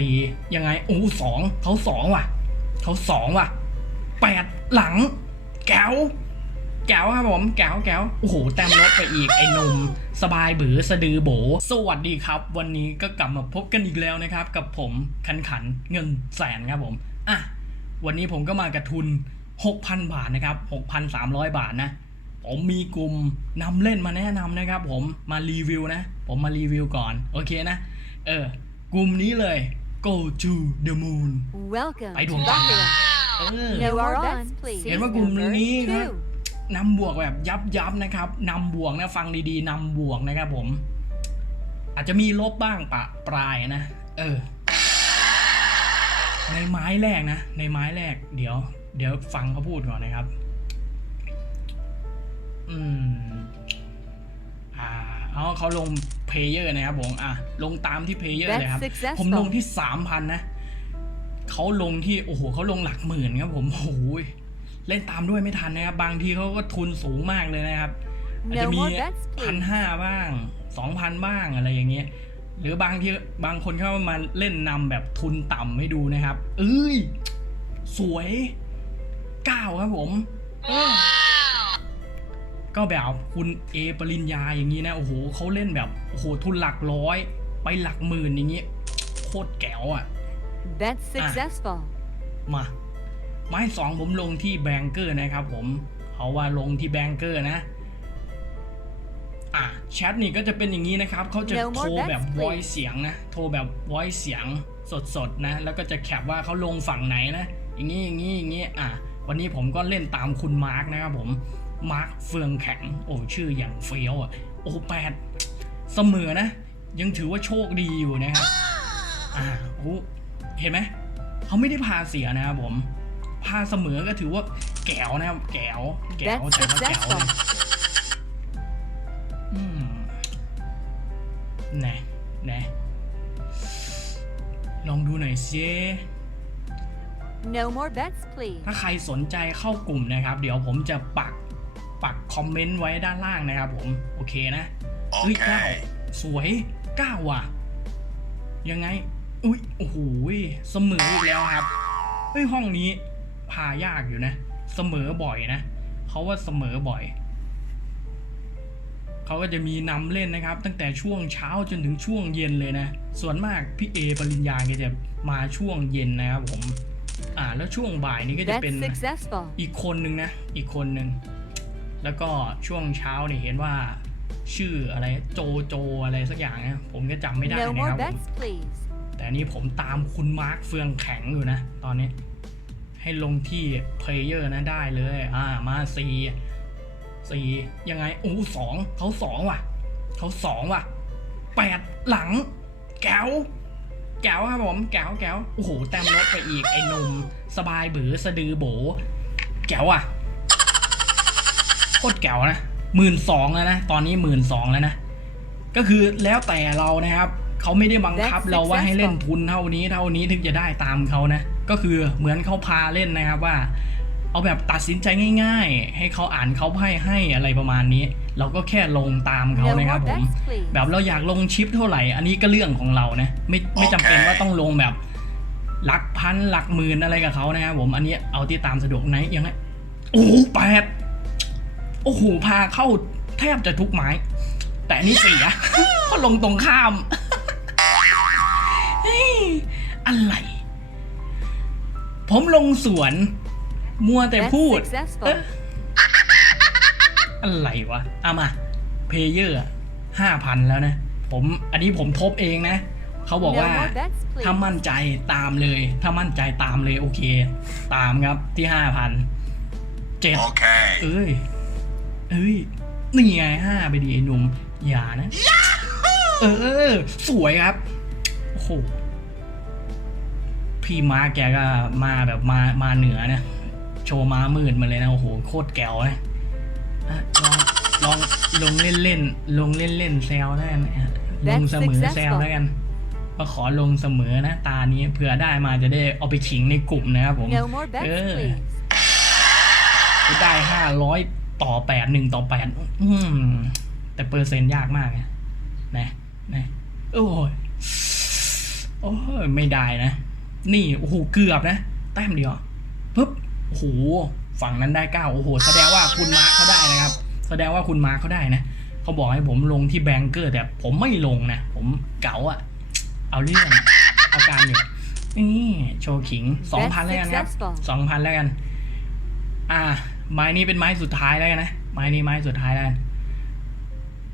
ตียังไงโอ้สองเขาสองว่ะเขาสองว่ะแปดหลัง แก้วแก้วครับผมแก้วแก้วโอ้โหแต้มลดไปอีกไอ้นุ่มสบายบือสะดือโบ สวัสดีครับ วันนี้ก็กลับมาพบกันอีกแล้วนะครับ กับผมขันขันเงินแสนครับผมอะวันนี้ผมก็มากับทุน 6,000 บาทนะครับ 6,300 บาทนะ ผมมีกลุ่มนำเล่นมาแนะนำนะครับ ผมมารีวิวนะ ผมมารีวิวก่อนโอเคนะ เออกลุ่มนี้เลย go to the moon Welcome ไปด to วงจันทร์ Baccarat. เออ You are on, please. เห็นว่ากลุ่มนี้ครับ Two. นำบวกแบบยับยับนะครับนำบวกนะฟังดีๆนำบวกนะครับผม อาจจะมีลบบ้างปะปลายนะ เออ ในไม้แรกนะ ในไม้แรก เดี๋ยว เดี๋ยวฟังเขาพูดก่อนนะครับ อืมอ่า เอาเขาลงเพลเยอร์นะครับผมอะลงตามที่เพลเยอร์เลยครับ That's successful ผมลงที่สามพันนะเขาลงที่โอ้โหเขาลงหลักหมื่นครับผมโอ้โหเล่นตามด้วยไม่ทันนะครับ บางทีเขาก็ทุนสูงมากเลยนะครับอาจจะ No มี more bets, พัน please. ห้าบ้างสองพันบ้างอะไรอย่างเงี้ยหรือบางทีบางคนเข้ามาเล่นนำแบบทุนต่ำให้ดูนะครับ เอ้ย สวยเก้าครับผมเออ ก็แบบคุณเอปริญญาอย่างนี้นะโอ้โหเขาเล่นแบบโอ้โหทุนหลักร้อย ไปหลักหมื่นอย่างนี้โคตรแก๋วอะ That's successful. มา ไม้สองผมลงที่แบงเกอร์นะครับผมเขาว่าลงที่แบงเกอร์นะอะแชทนี่ก็จะเป็นอย่างนี้นะครับเขาจะ No โท more รแบบ bets, please. voice เสียงนะโทรแบบ voice เสียงสดๆนะ แล้วก็จะแคปว่าเขาลงฝั่งไหนนะ อย่างนี้อย่างนี้อย่างนี้อะวันนี้ผมก็เล่นตามคุณมาร์กนะครับผม มาร์กเฟืองแข็ง โอ้ชื่ออย่างเฟี้ยวอะ โอ้แปดเสมอนะ ยังถือว่าโชคดีอยู่นะครับ อ่าโอ้เห็นไหม เขาไม่ได้พาเสียนะครับผม พาเสมอก็ถือว่าแก้วนะครับ แก้ว แก้ว That's แต่ว่าแก้ว successful. นะอืมไหนไหนลองดูหน่อยสิ No more bets, please. ถ้าใครสนใจเข้ากลุ่มนะครับ เดี๋ยวผมจะปัก ปักคอมเมนต์ไว้ด้านล่างนะครับผม โอเคนะเฮ้ยเก้าสวยเก้าว่ะ ยังไง อุ้ยโอ้โหเสมออีกแล้วครับเฮ้ยห้องนี้พายากอยู่นะ เสมอบ่อยนะเขาว่าเสมอบ่อยเขาก็จะมีนำเล่นนะครับ ตั้งแต่ช่วงเช้าจนถึงช่วงเย็นเลยนะ ส่วนมากพี่เอปริญญาแกจะมาช่วงเย็นนะครับผม อ่าแล้วช่วงบ่ายนี้ก็จะเป็น That's successful. อีกคนหนึ่งนะ อีกคนหนึ่ง แล้วก็ช่วงเช้าเนี่ยเห็นว่าชื่ออะไรโจโจอะไรสักอย่างนะผมก็จำไม่ได้ No นะค more รับผม bets, please. แต่อันนี่ผมตามคุณมาร์คเฟืองแข็งอยู่นะ ตอนนี้ ให้ลงที่เพลเยอร์นะได้เลย อ่ามาสี่สี่ยังไงโอ้สองเขาสองว่ะ เขาสองว่ะแปดหลัง แก้วแก้วครับผมแก้วแก้วโอ้โหแต้มลดไปอีกไอ้หนุ่มสบายบือสะดือโบแก้วอะโค ตรแก้วนะหมื่นสองแล้วนะ ตอนนี้หมื่นสองแล้วนะ ก็คือแล้วแต่เรานะครับ เขาไม่ได้บังคับ That's เราว่าให้เล่น successful ทุนเท่านี้เท่านี้ถึงจะได้ตามเขานะ ก็คือเหมือนเขาพาเล่นนะครับว่า เอาแบบตัดสินใจง่าย ๆ ให้เขาอ่านเขาให้ให้อะไรประมาณนี้ เราก็แค่ลงตามเขา No นะครับ more ผม bets, please. แบบเราอยากลงชิปเท่าไหร่ อันนี้ก็เรื่องของเรานะ ไม่ไม่จำเป็นว่าต้องลงแบบหลักพันหลักหมื่นอะไรกับเขานะครับผม อันนี้เอาที่ตามสะดวกไหนยังไงโอ้โหแปด โอ้โหพาเข้าแทบจะทุกไม้ แต่อันนี้เสียเพราะลงตรงข้ามเฮ้ยอะไร ผมลงสวน มัวแต่ That's พูด successful. เอ๊ะอะไรวะเอามา เพเยอร์ห้าพันแล้วนะ ผม อันนี้ผมทบเองนะ เขาบอก No ว่า more bets, ถ้า please. มั่นใจตามเลย ถ้ามั่นใจตามเลยโอเค ตามครับที่ห้าพัน เจ็ด Okay. เอ้ย เอ้ยนี่ไงห้าไปดีไอ้หนุ่มอย่านะ เออ สวยครับ โอ้โห พี่มาแกก็มาแบบมามาเหนือนะ โชว์ม้ามืดมาเลยนะ โอ้โห โคตรแก๋วนะอะลองลองลงเล่นเล่นๆลงเล่นเล่นๆแซวแล้วกันนะฮะลง That's เสมอแซว successful แล้วกันก็ขอลงเสมอนะตานี้เผื่อได้มาจะได้เอาไปขิงในกลุ่มนะครับผม No more bets, Uh. please. จะได้ห้าร้อย ต่อแปดหนึ่งต่อแปดแต่เปอร์เซ็นต์ยากมากนะนะนะโอ้ยโอ้ยไม่ได้นะ นี่โอ้โหเกือบนะ แต้มเดียวปึ๊บโอ้โหฝั่งนั้นได้เก้าโอ้โห แสดงว่าคุณมาร์คเขาได้นะครับ แสดงว่าคุณมาร์คเขาได้นะเขาบอกให้ผมลงที่แบงเกอร์ แต่ผมไม่ลงนะ ผมเก๋าอะเอาเรื่องเอาการอยู่นี่โชว์ขิงสองพันแล้วกันครับสองพันแล้วกัน อ่า ไม้นี้เป็นไม้สุดท้ายแล้วกันนะ ไม้นี้ไม้สุดท้ายแล้วกัน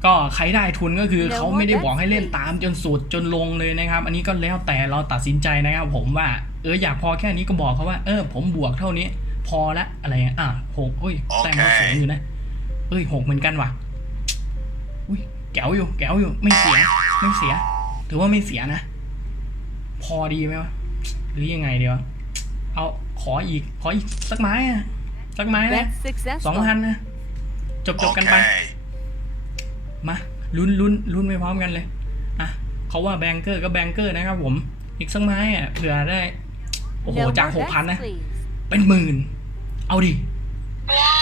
ก็ใครได้ทุนก็คือ No เขาไม่ได้ more บอกให้เล่น bets, ตามจนสุดจนลงเลยนะครับ อันนี้ก็แล้วแต่เราตัดสินใจนะครับ ผมว่าเอออยากพอแค่นี้ก็บอกเขาว่าเออ ผมบวกเท่านี้ พอละอะไรเงี้ยอะหกเฮ้ยแต้มเขาสูงอยู่นะเอ้ยหกเหมือนกันว่ะอุ้ยแก้วอยู่แก้วอยู่ ไม่เสียไม่เสีย ถือว่าไม่เสียนะ พอดีไหมวะหรือยังไงเดียวะเอาขออีกขออีกสักไม้อะ สักไม้นะ Bet สอง successful. พันนะจบจบกันไป Okay. มาลุ้นลุ้นลุ้นไปพร้อมกันเลย อะเขาว่าแบงเกอร์ก็แบงเกอร์นะครับผม อีกสักไม้อะเผื่อได้ โอ้โห No จาก more หกพัน bets, นะ please. เป็นหมื่น เอาดิ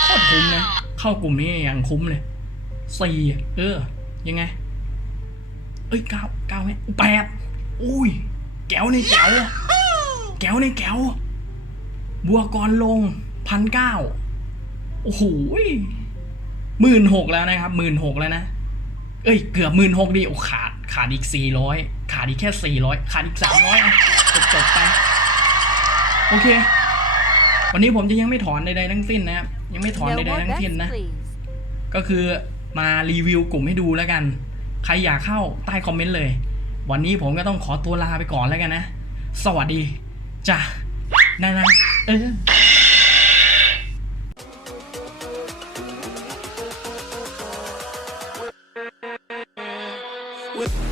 โคตรคุ้มนะ เข้ากลุ่มนี้อย่างคุ้มเลยสี่เออ ยังไง เอ้ยเก้าเก้าไหมแปดอุ้ยแก้วในแก้วแก้วในแก้วบัวกรลง พันเก้าโอ้โหหมื่นหกแล้วนะครับหมื่นหกแล้วนะ เอ้ย เกือบหมื่นหกดิโอ้ขาด ขาดอีกสี่ร้อยขาดอีกแค่สี่ร้อยขาดอีกสามร้อยอะจบจบไปโอเค วันนี้ผมจะยังไม่ถอนใดๆทั้งสิ้นนะครับยังไม่ถอน No ใด more ๆทั้ง bets, สิ้นนะ please. ก็คือมารีวิวกลุ่มให้ดูแล้วกัน ใครอยากเข้าใต้คอมเมนต์เลย วันนี้ผมก็ต้องขอตัวลาไปก่อนแล้วกันนะ สวัสดีจ้ะนะนะเออ with